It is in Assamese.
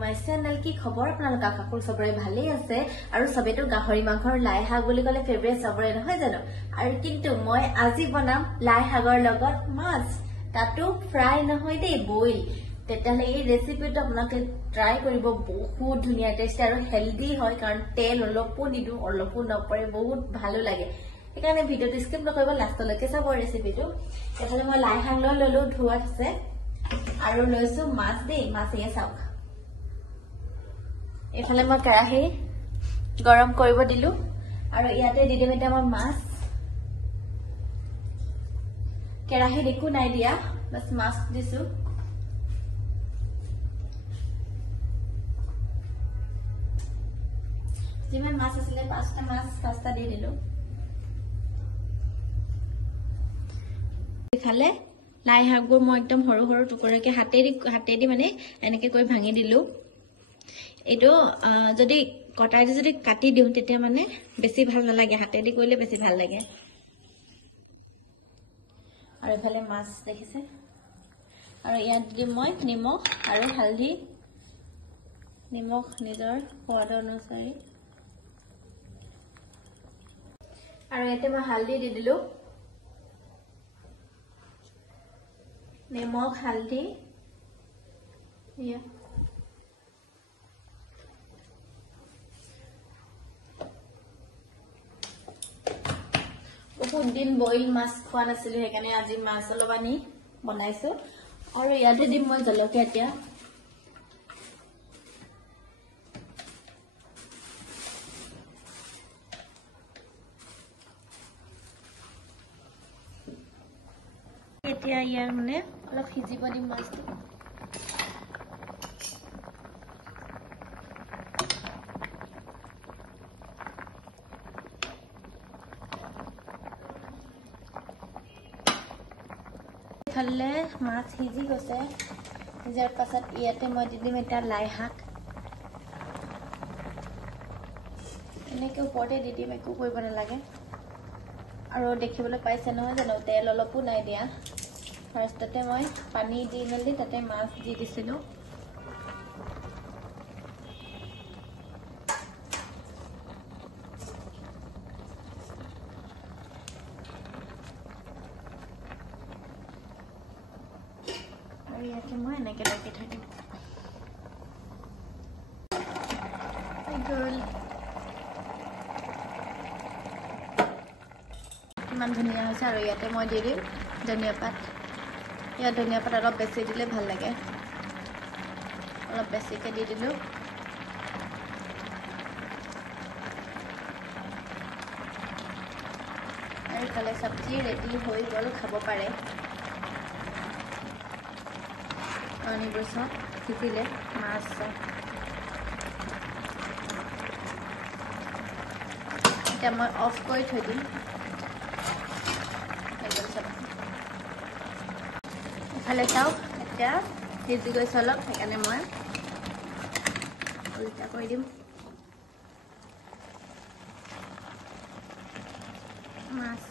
মাই চেনেল কি খবৰ আপোনালোক আশা কৰো সবৰে ভালেই আছে আৰু সবেতো গাহৰি মাংসৰ লাই শাক বুলি কলে ফেভাৰিট সবৰে নহয় জানো আৰু কিন্তু মই আজি বনাম লাই শাকৰ লগত মাছ তাতো ফ্ৰাই নহয় দেই বইল তেতিয়াহলে এই ৰেচিপিটো আপোনালোকে ট্ৰাই কৰিব বহুত ধুনীয়া টেষ্ট আৰু হেলদি হয় কাৰণ তেল অলপো নিদো অলপো নপৰে বহুত ভালো লাগে সেইকাৰণে ভিডিওটো স্কিপ নকৰিব লাষ্টলৈকে চাব ৰেচিপিটো তেতিয়াহলে মই লাই শাক লৈ ললো ধুৱাত আছে আৰু লৈছো মাছ দেই মাছ এয়া চাওক এফালে মই কেৰাহী গৰম কৰিব দিলো আৰু ইয়াতে দি দিম এতিয়া মই মাছ কেৰাহী দেখো নাই দিয়া বাস মাছ দিছো যিমান মাছ আছিলে পাঁচটা দি দিলো ইফালে লাই শাকবোৰ মই একদম সৰু সৰু টুকুৰাকে হাতেদি মানে এনেকে কৰি ভাঙি দিলো এটো যদি কটাইদি যদি কাটি দিও তেতিয়া মানে বেছি ভাল নালাগে হাতেদি কৰিলে বেছি ভাল লাগে আৰু ইফালে মাছ দেখিছে আৰু ইয়াত দি মই নিমখ আৰু হালধি নিমখ নিজৰ সোৱাদ অনুসাৰে আৰু ইয়াতে মই হালধি দি দিলো নিমখ হালধি বহুত দিন বইল মাছ খোৱা নাছিলো সেইকাৰণে আজি মাছ অলপ আনি বনাইছো আৰু ইয়াতে দিম মই জলকীয়া এতিয়া এতিয়া ইয়াৰ মানে অলপ সিজিব দিম মাছটো ইফালে মাছ সিজি গৈছে সিজাৰ পাছত ইয়াতে মই দি দিম এটা লাই শাক এনেকে ওপৰতে দি দিম একো কৰিব নালাগে আৰু দেখিবলৈ পাইছে নহয় জানো তেল অলপো নাই দিয়া ফাৰ্ষ্টতে মই পানী দি মেলি তাতে মাছ দি দিছিলো আৰু ইয়াতে মই এনেকে লাগি থাকিম কিমান ধুনীয়া হৈছে আৰু ইয়াতে মই দি দিম ধনিয়া পাত ইয়াত ধনিয়া পাত অলপ বেছি দিলে ভাল লাগে অলপ বেছিকে দি দিলো আৰু কালে সবজি ৰেডি হৈ গ'ল খাব পাৰে আনিবোৰ চব সিজিলে মাছ এতিয়া মই অফ কৰি থৈ দিম ইফালে চাওক এতিয়া সিজি গৈছে অলপ সেইকাৰণে মই উল্টা কৰি দিম মাছ